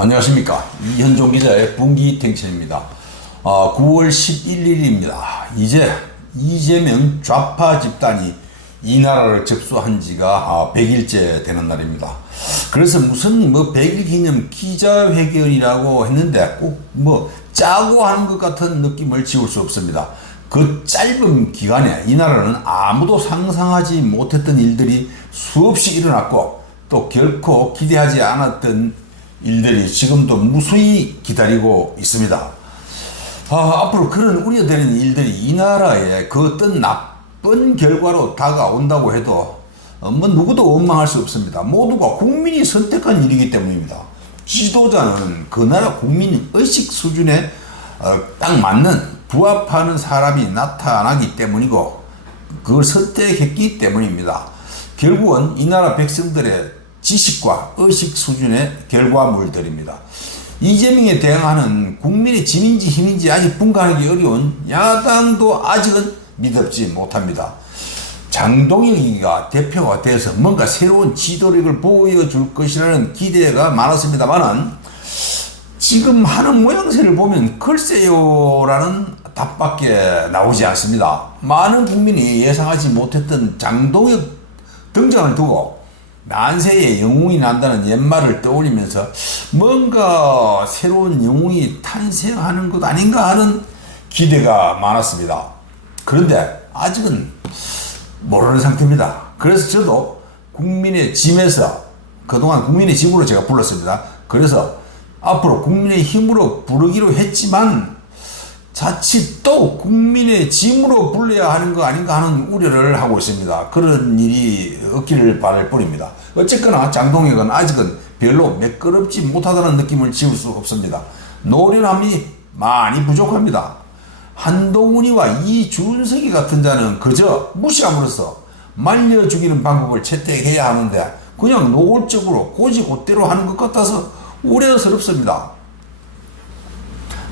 안녕하십니까. 이현종 기자의 분기탱천입니다. 9월 11일입니다. 이제 이재명 좌파 집단이 이 나라를 접수한 지가 100일째 되는 날입니다. 그래서 무슨 100일 기념 기자회견이라고 했는데 꼭 짜고 하는 것 같은 느낌을 지울 수 없습니다. 그 짧은 기간에 이 나라는 아무도 상상하지 못했던 일들이 수없이 일어났고 또 결코 기대하지 않았던 일들이 지금도 무수히 기다리고 있습니다. 앞으로 그런 우려되는 일들이 이 나라에 그 어떤 나쁜 결과로 다가온다고 해도 누구도 원망할 수 없습니다. 모두가 국민이 선택한 일이기 때문입니다. 지도자는 그 나라 국민 의식 수준에 딱 맞는 부합하는 사람이 나타나기 때문이고 그걸 선택했기 때문입니다. 결국은 이 나라 백성들의 지식과 의식 수준의 결과물들입니다. 이재명에 대항하는 국민의 짐인지 힘인지 아직 분간하기 어려운 야당도 아직은 믿지 못합니다. 장동혁이가 대표가 돼서 뭔가 새로운 지도력을 보여줄 것이라는 기대가 많았습니다만은 지금 하는 모양새를 보면 글쎄요라는 답밖에 나오지 않습니다. 많은 국민이 예상하지 못했던 장동혁 등장을 두고 난세의 영웅이 난다는 옛말을 떠올리면서 뭔가 새로운 영웅이 탄생하는 것 아닌가 하는 기대가 많았습니다. 그런데 아직은 모르는 상태입니다. 그래서 저도 국민의 짐에서 그동안 국민의 짐으로 제가 불렀습니다. 그래서 앞으로 국민의 힘으로 부르기로 했지만 자칫 또 국민의 짐으로 불러야 하는 거 아닌가 하는 우려를 하고 있습니다. 그런 일이 없기를 바랄 뿐입니다. 어쨌거나 장동혁은 아직은 별로 매끄럽지 못하다는 느낌을 지울 수 없습니다. 노련함이 많이 부족합니다. 한동훈이와 이준석이 같은 자는 그저 무시함으로써 말려 죽이는 방법을 채택해야 하는데 그냥 노골적으로 고지곧대로 하는 것 같아서 우려스럽습니다.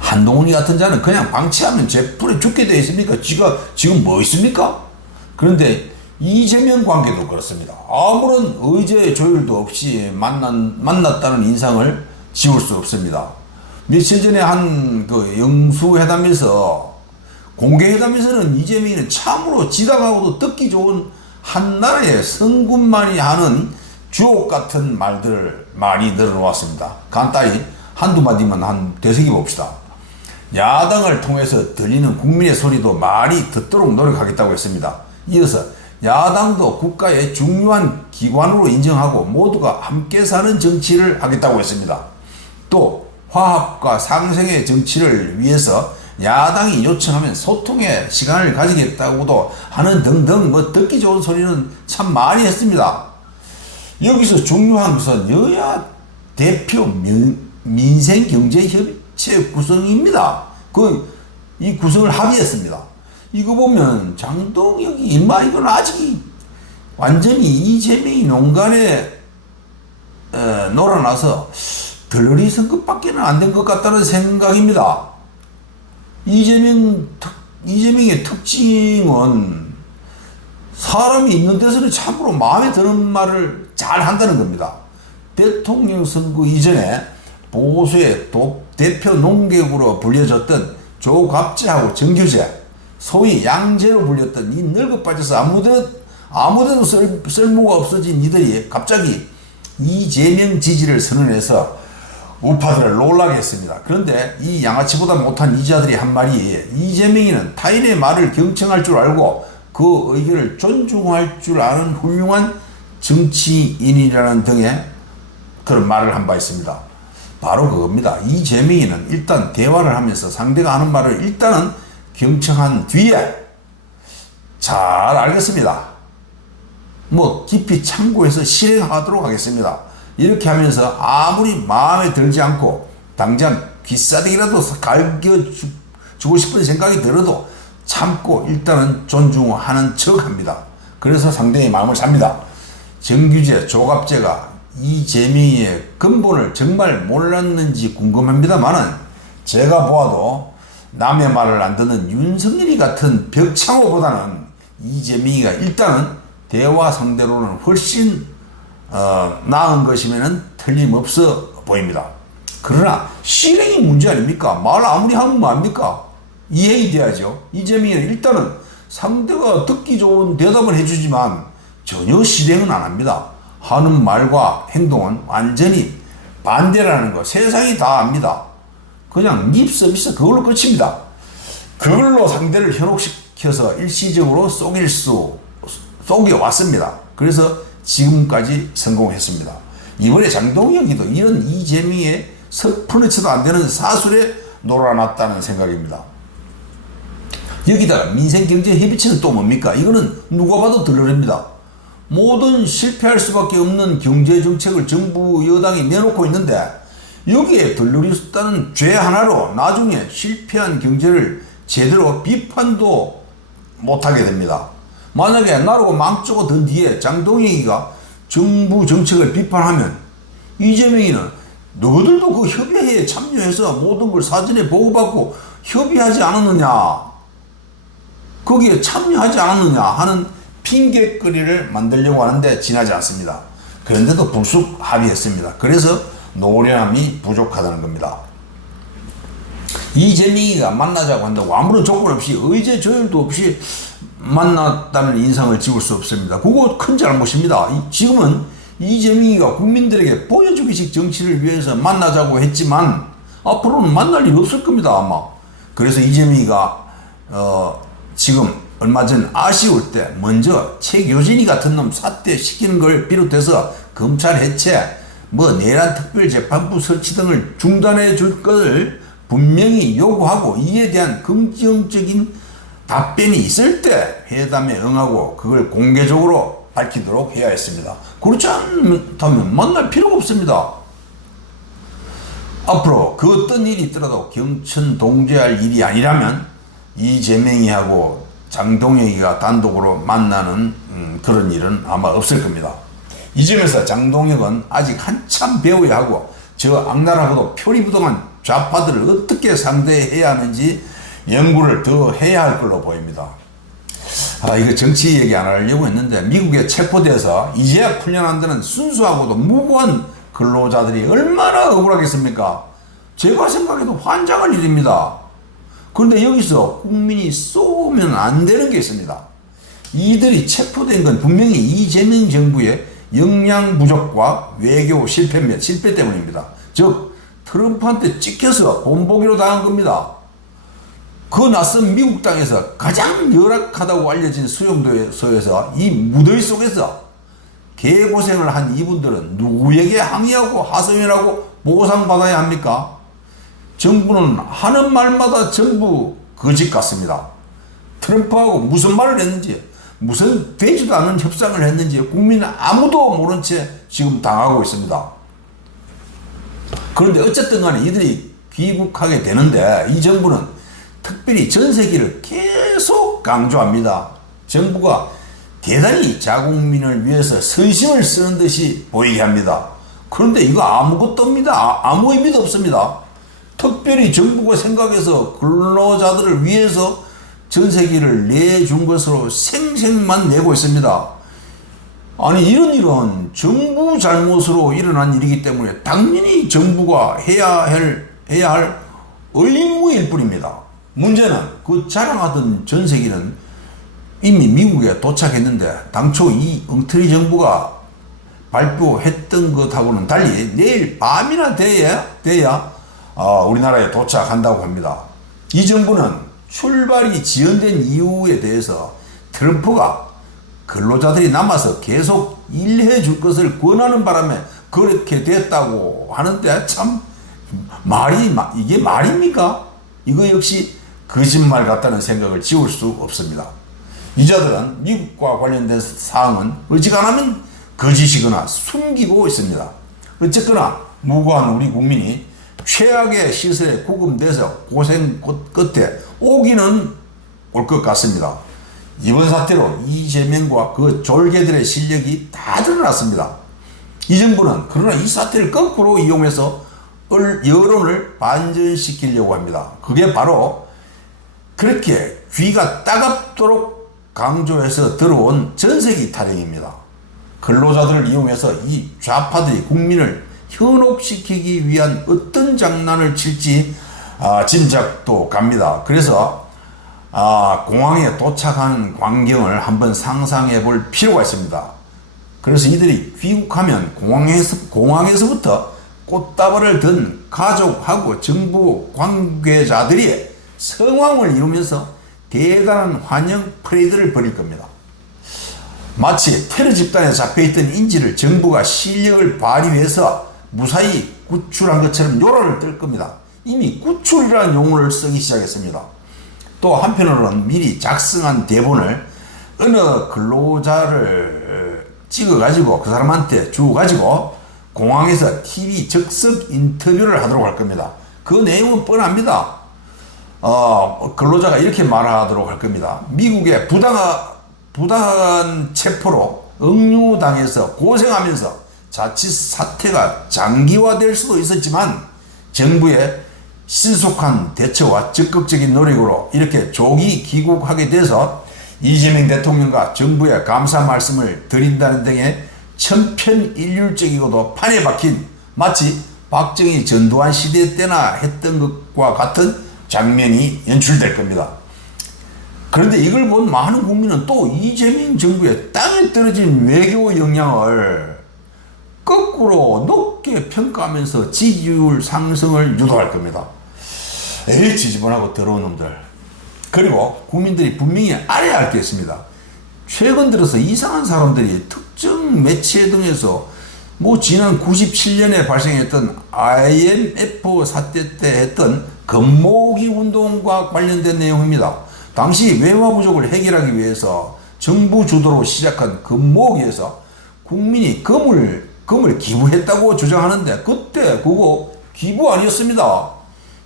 한동훈이 같은 자는 그냥 방치하면 제풀에 죽게 되어 있습니까? 지가 지금 뭐 있습니까? 그런데 이재명 관계도 그렇습니다. 아무런 의제 조율도 없이 만났다는 인상을 지울 수 없습니다. 며칠 전에 한 영수회담에서 공개회담에서는 이재명이는 참으로 지당하고도 듣기 좋은 한 나라의 성군만이 하는 주옥 같은 말들을 많이 늘어놓았습니다. 간단히 한두 마디만 되새겨 봅시다. 야당을 통해서 들리는 국민의 소리도 많이 듣도록 노력하겠다고 했습니다. 이어서 야당도 국가의 중요한 기관으로 인정하고 모두가 함께 사는 정치를 하겠다고 했습니다. 또 화합과 상생의 정치를 위해서 야당이 요청하면 소통의 시간을 가지겠다고도 하는 등등 듣기 좋은 소리는 참 많이 했습니다. 여기서 중요한 것은 여야 대표 민생경제협의체 구성입니다. 이 구성을 합의했습니다. 이거 보면 장동혁이 이건 아직 완전히 이재명이 농간에 놀아나서 덜러리 선거밖에는 안 된 것 같다는 생각입니다. 이재명의 특징은 사람이 있는 데서는 참으로 마음에 드는 말을 잘 한다는 겁니다. 대통령 선거 이전에 보수의 대표 농객으로 불려졌던 조갑재하고 정규재, 소위 양재로 불렸던 이 늙어 빠져서 아무데도 쓸모가 없어진 이들이 갑자기 이재명 지지를 선언해서 우파들을 놀라게 했습니다. 그런데 이 양아치보다 못한 이자들이 한 말이 이재명이는 타인의 말을 경청할 줄 알고 그 의견을 존중할 줄 아는 훌륭한 정치인이라는 등의 그런 말을 한 바 있습니다. 바로 그겁니다. 이재명이는 일단 대화를 하면서 상대가 하는 말을 일단은 경청한 뒤에 잘 알겠습니다. 깊이 참고해서 실행하도록 하겠습니다. 이렇게 하면서 아무리 마음에 들지 않고 당장 귀싸대기라도 갈겨주고 싶은 생각이 들어도 참고 일단은 존중하는 척 합니다. 그래서 상대의 마음을 삽니다. 정규재, 조갑재가 이재명의 근본을 정말 몰랐는지 궁금합니다만은 제가 보아도 남의 말을 안 듣는 윤석열이 같은 벽창호보다는 이재명이가 일단은 대화 상대로는 훨씬 나은 것이면 틀림없어 보입니다. 그러나 실행이 문제 아닙니까? 말 아무리 하면 뭐합니까? 이해이 돼야죠. 이재명은 일단은 상대가 듣기 좋은 대답을 해주지만 전혀 실행은 안 합니다. 하는 말과 행동은 완전히 반대라는 거 세상이 다 압니다. 그냥 립 서비스 그걸로 끝입니다. 그걸로 상대를 현혹시켜서 일시적으로 속여왔습니다. 그래서 지금까지 성공했습니다. 이번에 장동혁이도 이런 이재명의 섣불리쳐도 안 되는 사술에 놀아났다는 생각입니다. 여기다가 민생경제협의체는 또 뭡니까? 이거는 누가 봐도 들러립니다. 모든 실패할 수밖에 없는 경제정책을 정부 여당이 내놓고 있는데 여기에 들러리었다는 죄 하나로 나중에 실패한 경제를 제대로 비판도 못하게 됩니다. 만약에 나르고 망조가 든 뒤에 장동혁이가 정부 정책을 비판하면 이재명이는 너희들도 그 협의회에 참여해서 모든 걸 사전에 보고받고 협의하지 않았느냐, 거기에 참여하지 않았느냐 하는 핑계거리를 만들려고 하는데 지나지 않습니다. 그런데도 불쑥 합의했습니다. 그래서 노련함이 부족하다는 겁니다. 이재명이가 만나자고 한다고 아무런 조건 없이 의제 조율도 없이 만났다는 인상을 지울 수 없습니다. 그거 큰 잘못입니다. 지금은 이재명이가 국민들에게 보여주기식 정치를 위해서 만나자고 했지만 앞으로는 만날 일 없을 겁니다, 아마. 그래서 이재명이가 지금 얼마 전 아쉬울 때 먼저 최교진이 같은 놈 사퇴시키는 걸 비롯해서 검찰 해체, 내란 특별재판부 설치 등을 중단해 줄 것을 분명히 요구하고 이에 대한 긍정적인 답변이 있을 때 회담에 응하고 그걸 공개적으로 밝히도록 해야 했습니다. 그렇지 않다면 만날 필요가 없습니다. 앞으로 그 어떤 일이 있더라도 경천 동조할 일이 아니라면 이재명이하고 장동혁이가 단독으로 만나는 그런 일은 아마 없을 겁니다. 이 점에서 장동혁은 아직 한참 배워야 하고 저 악랄하고도 표리부동한 좌파들을 어떻게 상대해야 하는지 연구를 더 해야 할 걸로 보입니다. 이거 정치 얘기 안 하려고 했는데 미국에 체포돼서 이제야 풀려난다는 순수하고도 무고한 근로자들이 얼마나 억울하겠습니까? 제가 생각해도 환장할 일입니다. 그런데 여기서 국민이 쏘면 안 되는 게 있습니다. 이들이 체포된 건 분명히 이재명 정부의 역량 부족과 외교 실패 때문입니다. 즉 트럼프한테 찍혀서 본보기로 당한 겁니다. 그 낯선 미국 땅에서 가장 열악하다고 알려진 수용소에서 이 무더위 속에서 개고생을 한 이분들은 누구에게 항의하고 하소연하고 보상받아야 합니까? 정부는 하는 말마다 전부 거짓 같습니다. 트럼프하고 무슨 말을 했는지, 무슨 되지도 않은 협상을 했는지 국민은 아무도 모른 채 지금 당하고 있습니다. 그런데 어쨌든 간에 이들이 귀국하게 되는데 이 정부는 특별히 전세기를 계속 강조합니다. 정부가 대단히 자국민을 위해서 선심을 쓰는 듯이 보이게 합니다. 그런데 이거 아무것도 없습니다. 아무 의미도 없습니다. 특별히 정부가 생각해서 근로자들을 위해서 전세기를 내준 것으로 생색만 내고 있습니다. 아니 이런 일은 정부 잘못으로 일어난 일이기 때문에 당연히 정부가 해야 할 의무일 뿐입니다. 문제는 그 자랑하던 전세기는 이미 미국에 도착했는데 당초 이 엉터리 정부가 발표했던 것하고는 달리 내일 밤이나 돼야 우리나라에 도착한다고 합니다. 이 정부는 출발이 지연된 이유에 대해서 트럼프가 근로자들이 남아서 계속 일해 줄 것을 권하는 바람에 그렇게 됐다고 하는데 참 이게 말입니까? 이거 역시 거짓말 같다는 생각을 지울 수 없습니다. 이자들은 미국과 관련된 사항은 어지간하면 거짓이거나 숨기고 있습니다. 어쨌거나 무고한 우리 국민이 최악의 시설에 구금돼서 고생 끝에 오기는 올 것 같습니다. 이번 사태로 이재명과 그 졸개들의 실력이 다 드러났습니다. 이 정부는 그러나 이 사태를 거꾸로 이용해서 여론을 반전시키려고 합니다. 그게 바로 그렇게 귀가 따갑도록 강조해서 들어온 전세기 타령입니다. 근로자들을 이용해서 이 좌파들이 국민을 현혹시키기 위한 어떤 장난을 칠지 짐작도 갑니다. 그래서 공항에 도착하는 광경을 한번 상상해 볼 필요가 있습니다. 그래서 이들이 귀국하면 공항에서부터 꽃다발을 든 가족하고 정부 관계자들이 성황을 이루면서 대단한 환영 퍼레이드를 벌일 겁니다. 마치 테러 집단에 잡혀있던 인질을 정부가 실력을 발휘해서 무사히 구출한 것처럼 요란을 떨 겁니다. 이미 구출이라는 용어를 쓰기 시작했습니다. 또 한편으로는 미리 작성한 대본을 어느 근로자를 찍어가지고 그 사람한테 주어가지고 공항에서 TV 즉석 인터뷰를 하도록 할 겁니다. 그 내용은 뻔합니다. 근로자가 이렇게 말하도록 할 겁니다. 미국의 부당한 체포로 억류당해서 고생하면서 자칫 사태가 장기화될 수도 있었지만 정부의 신속한 대처와 적극적인 노력으로 이렇게 조기 귀국하게 돼서 이재명 대통령과 정부에 감사 말씀을 드린다는 등의 천편일률적이고도 판에 박힌 마치 박정희 전두환 시대 때나 했던 것과 같은 장면이 연출될 겁니다. 그런데 이걸 본 많은 국민은 또 이재명 정부의 땅에 떨어진 외교 역량을 거꾸로 높게 평가하면서 지지율 상승을 유도할 겁니다. 에이, 지지분하고 더러운 놈들. 그리고 국민들이 분명히 알아야 할 게 있습니다. 최근 들어서 이상한 사람들이 특정 매체 등에서 지난 97년에 발생했던 IMF 사태 때 했던 금모으기 운동과 관련된 내용입니다. 당시 외화 부족을 해결하기 위해서 정부 주도로 시작한 금모으기에서 국민이 금을 기부했다고 주장하는데 그때 그거 기부 아니었습니다.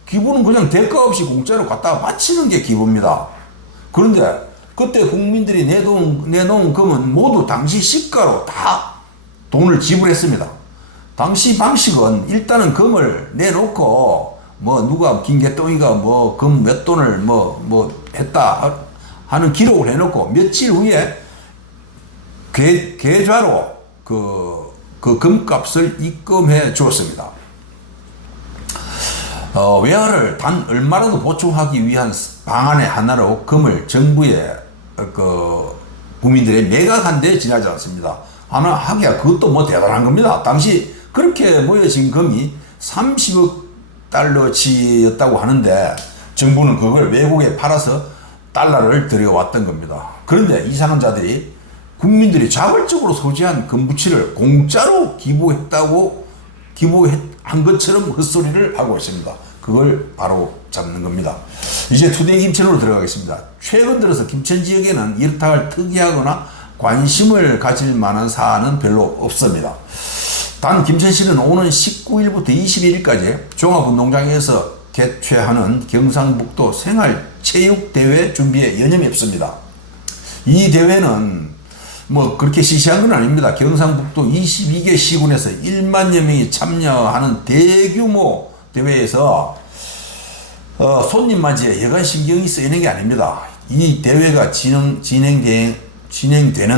기부는 그냥 대가 없이 공짜로 갖다가 바치는 게 기부입니다. 그런데 그때 국민들이 내놓은 금은 모두 당시 시가로 다 돈을 지불했습니다. 당시 방식은 일단은 금을 내놓고 누가 김개똥이가 금 몇 돈을 했다 하는 기록을 해놓고 며칠 후에 계좌로 그 금값을 입금해 주었습니다. 외화를 단 얼마라도 보충하기 위한 방안의 하나로 금을 정부에 국민들의 매각한 데 지나지 않습니다. 하기야 그것도 대단한 겁니다. 당시 그렇게 모여진 금이 30억 달러치였다고 하는데 정부는 그걸 외국에 팔아서 달러를 들여왔던 겁니다. 그런데 이상한 자들이 국민들이 자발적으로 소지한 금부치를 공짜로 기부한 것처럼 헛소리를 하고 있습니다. 그걸 바로 잡는 겁니다. 이제 투데이 김천으로 들어가겠습니다. 최근 들어서 김천 지역에는 이렇다 할 특이하거나 관심을 가질 만한 사안은 별로 없습니다. 단 김천시는 오는 19일부터 21일까지 종합운동장에서 개최하는 경상북도 생활체육대회 준비에 여념이 없습니다. 이 대회는 그렇게 시시한 건 아닙니다. 경상북도 22개 시군에서 1만여 명이 참여하는 대규모 대회에서 손님 맞이에 여간 신경이 쓰이는 게 아닙니다. 이 대회가 진행되는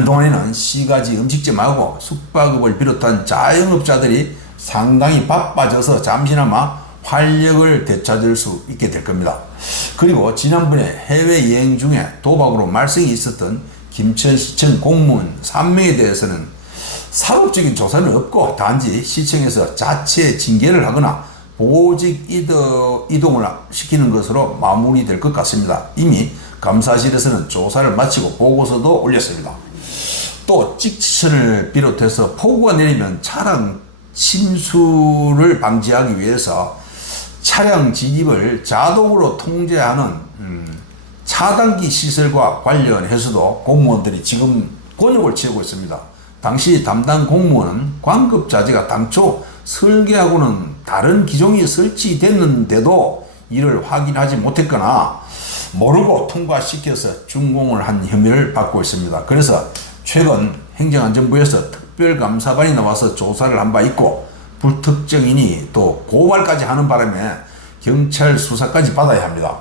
동안에는 시가지 음식점하고 숙박업을 비롯한 자영업자들이 상당히 바빠져서 잠시나마 활력을 되찾을 수 있게 될 겁니다. 그리고 지난번에 해외여행 중에 도박으로 말썽이 있었던 김천시청 공무원 3명에 대해서는 사법적인 조사는 없고 단지 시청에서 자체 징계를 하거나 보직 이동을 시키는 것으로 마무리될 것 같습니다. 이미 감사실에서는 조사를 마치고 보고서도 올렸습니다. 또 찍지천을 비롯해서 폭우가 내리면 차량 침수를 방지하기 위해서 차량 진입을 자동으로 통제하는 차단기 시설과 관련해서도 공무원들이 지금 곤욕을 치르고 있습니다. 당시 담당 공무원은 관급자재가 당초 설계하고는 다른 기종이 설치됐는데도 이를 확인하지 못했거나 모르고 통과시켜서 준공을 한 혐의를 받고 있습니다. 그래서 최근 행정안전부에서 특별감사반이 나와서 조사를 한 바 있고 불특정인이 또 고발까지 하는 바람에 경찰 수사까지 받아야 합니다.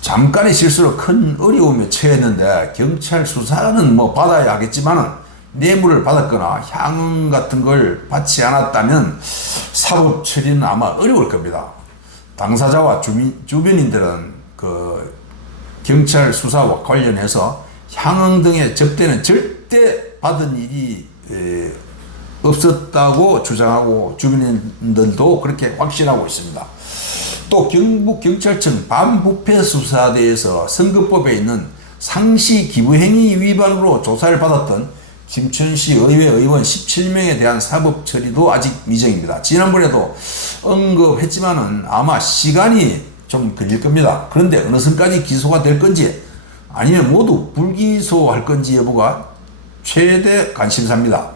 잠깐의 실수로 큰 어려움에 처했는데 경찰 수사는 받아야 하겠지만은 뇌물을 받았거나 향응 같은 걸 받지 않았다면 사법 처리는 아마 어려울 겁니다. 당사자와 주변인들은 그 경찰 수사와 관련해서 향응 등의 접대는 절대 받은 일이 없었다고 주장하고 주변인들도 그렇게 확신하고 있습니다. 또 경북경찰청 반부패수사대에서 선거법에 있는 상시 기부행위 위반으로 조사를 받았던 김천시 의회 의원 17명에 대한 사법 처리도 아직 미정입니다. 지난번에도 언급했지만은 아마 시간이 좀 걸릴 겁니다. 그런데 어느 선까지 기소가 될 건지 아니면 모두 불기소할 건지 여부가 최대 관심사입니다.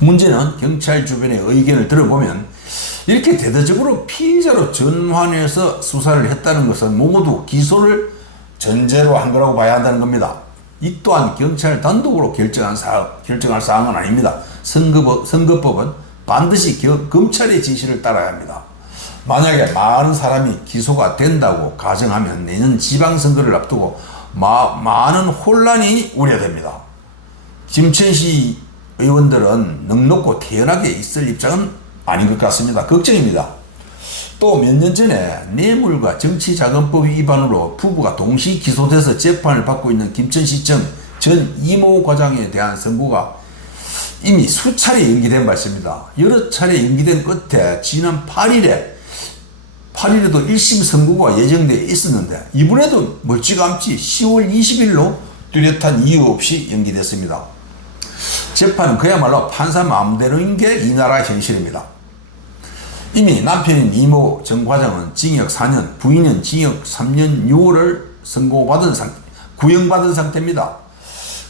문제는 경찰 주변의 의견을 들어보면 이렇게 대대적으로 피의자로 전환해서 수사를 했다는 것은 모두 기소를 전제로 한 거라고 봐야 한다는 겁니다. 이 또한 경찰 단독으로 결정할 사항은 아닙니다. 선거법은 반드시 검찰의 지시를 따라야 합니다. 만약에 많은 사람이 기소가 된다고 가정하면 내년 지방선거를 앞두고 많은 혼란이 우려됩니다. 김천시 의원들은 넉넉고 태연하게 있을 입장은 아닌 것 같습니다. 걱정입니다. 또 몇 년 전에 뇌물과 정치자금법 위반으로 부부가 동시 기소돼서 재판을 받고 있는 김천시청 전 이모 과장에 대한 선고가 이미 수차례 연기된 바 있습니다. 여러 차례 연기된 끝에 지난 8일에도 1심 선고가 예정되어 있었는데 이번에도 멀찌감치 10월 20일로 뚜렷한 이유 없이 연기됐습니다. 재판은 그야말로 판사 마음대로인 게 이 나라 현실입니다. 이미 남편인 이모 전 과장은 징역 4년, 부인은 징역 3년 6월을 구형받은 상태입니다.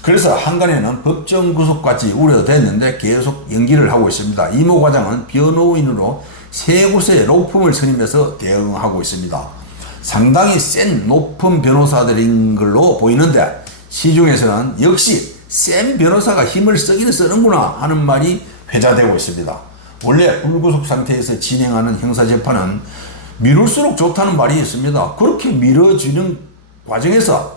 그래서 한간에는 법정 구속까지 우려됐는데 계속 연기를 하고 있습니다. 이모 과장은 변호인으로 3곳의 로펌을 선임해서 대응하고 있습니다. 상당히 센 높은 변호사들인 걸로 보이는데 시중에서는 역시 센 변호사가 힘을 쓰기는 쓰는구나 하는 말이 회자되고 있습니다. 원래 불구속 상태에서 진행하는 형사재판은 미룰수록 좋다는 말이 있습니다. 그렇게 미뤄지는 과정에서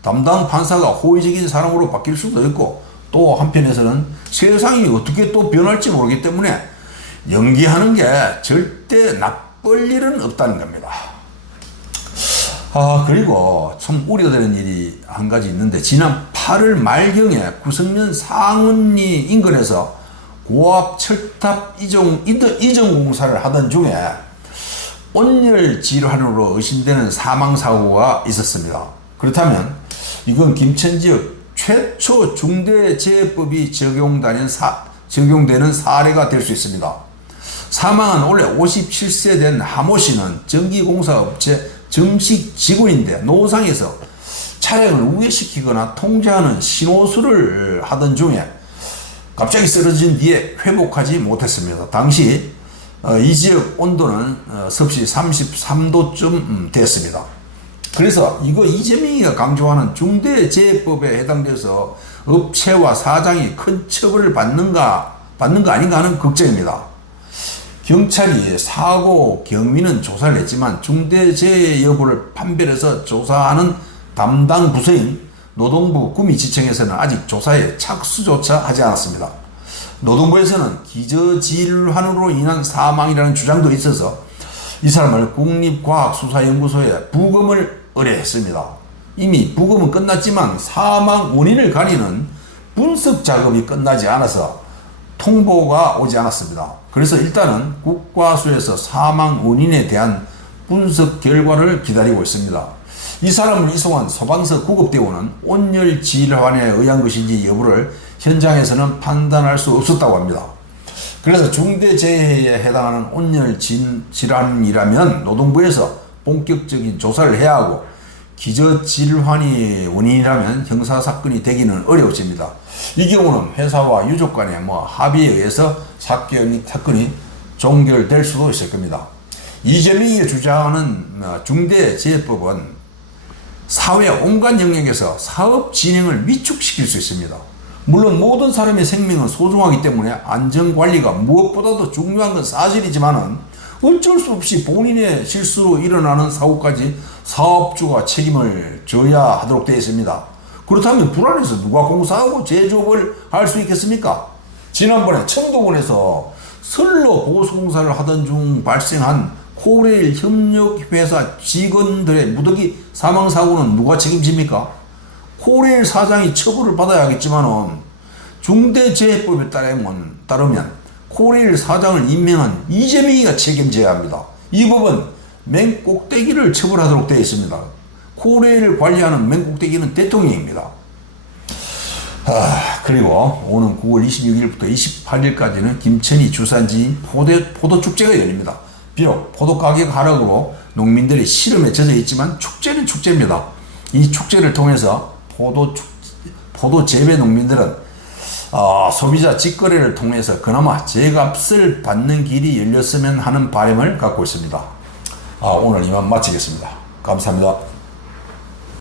담당 판사가 호의적인 사람으로 바뀔 수도 있고 또 한편에서는 세상이 어떻게 또 변할지 모르기 때문에 연기하는 게 절대 나쁠 일은 없다는 겁니다. 그리고 참 우려되는 일이 한 가지 있는데 지난 8월 말경에 구성면 상운리 인근에서 고압 철탑 이전 공사를 하던 중에 온열 질환으로 의심되는 사망사고가 있었습니다. 그렇다면 이건 김천 지역 최초 중대재해법이 적용되는 사례가 될 수 있습니다. 사망한 올해 57세 된 하모 씨는 전기공사업체 정식 직원인데 노상에서 차량을 우회시키거나 통제하는 신호수를 하던 중에 갑자기 쓰러진 뒤에 회복하지 못했습니다. 당시 이 지역 온도는 섭씨 33도쯤 됐습니다. 그래서 이거 이재명이가 강조하는 중대재해법에 해당돼서 업체와 사장이 큰 처벌을 받는 거 아닌가 하는 걱정입니다. 경찰이 사고 경위는 조사를 했지만 중대재해 여부를 판별해서 조사하는 담당 부서인 노동부 구미지청에서는 아직 조사에 착수조차 하지 않았습니다. 노동부에서는 기저질환으로 인한 사망이라는 주장도 있어서 이 사람을 국립과학수사연구소에 부검을 의뢰했습니다. 이미 부검은 끝났지만 사망 원인을 가리는 분석 작업이 끝나지 않아서 통보가 오지 않았습니다. 그래서 일단은 국과수에서 사망 원인에 대한 분석 결과를 기다리고 있습니다. 이 사람을 이송한 소방서 구급대원은 온열 질환에 의한 것인지 여부를 현장에서는 판단할 수 없었다고 합니다. 그래서 중대재해에 해당하는 온열 질환이라면 노동부에서 본격적인 조사를 해야 하고 기저질환이 원인이라면 형사사건이 되기는 어려워집니다. 이 경우는 회사와 유족 간의 합의에 의해서 사건이 종결될 수도 있을 겁니다. 이재명이 주장하는 중대재해법은 사회 온갖 영역에서 사업 진행을 위축시킬 수 있습니다. 물론 모든 사람의 생명은 소중하기 때문에 안전관리가 무엇보다도 중요한 건 사실이지만은 어쩔 수 없이 본인의 실수로 일어나는 사고까지 사업주가 책임을 져야 하도록 되어 있습니다. 그렇다면 불안해서 누가 공사하고 제조업을 할 수 있겠습니까? 지난번에 청도군에서 선로 보수공사를 하던 중 발생한 코레일 협력회사 직원들의 무더기 사망사고는 누가 책임집니까? 코레일 사장이 처벌을 받아야 하겠지만은 중대재해법에 따르면 코레일 사장을 임명한 이재명이가 책임져야 합니다. 이 법은 맹꼭대기를 처벌하도록 되어 있습니다. 코레일을 관리하는 맹꼭대기는 대통령입니다. 그리고 오는 9월 26일부터 28일까지는 김천이 주산지인 포도축제가 열립니다. 비록 포도 가격 하락으로 농민들이 시름에 젖어 있지만 축제는 축제입니다. 이 축제를 통해서 포도 재배 농민들은 소비자 직거래를 통해서 그나마 제값을 받는 길이 열렸으면 하는 바람을 갖고 있습니다. 오늘 이만 마치겠습니다. 감사합니다.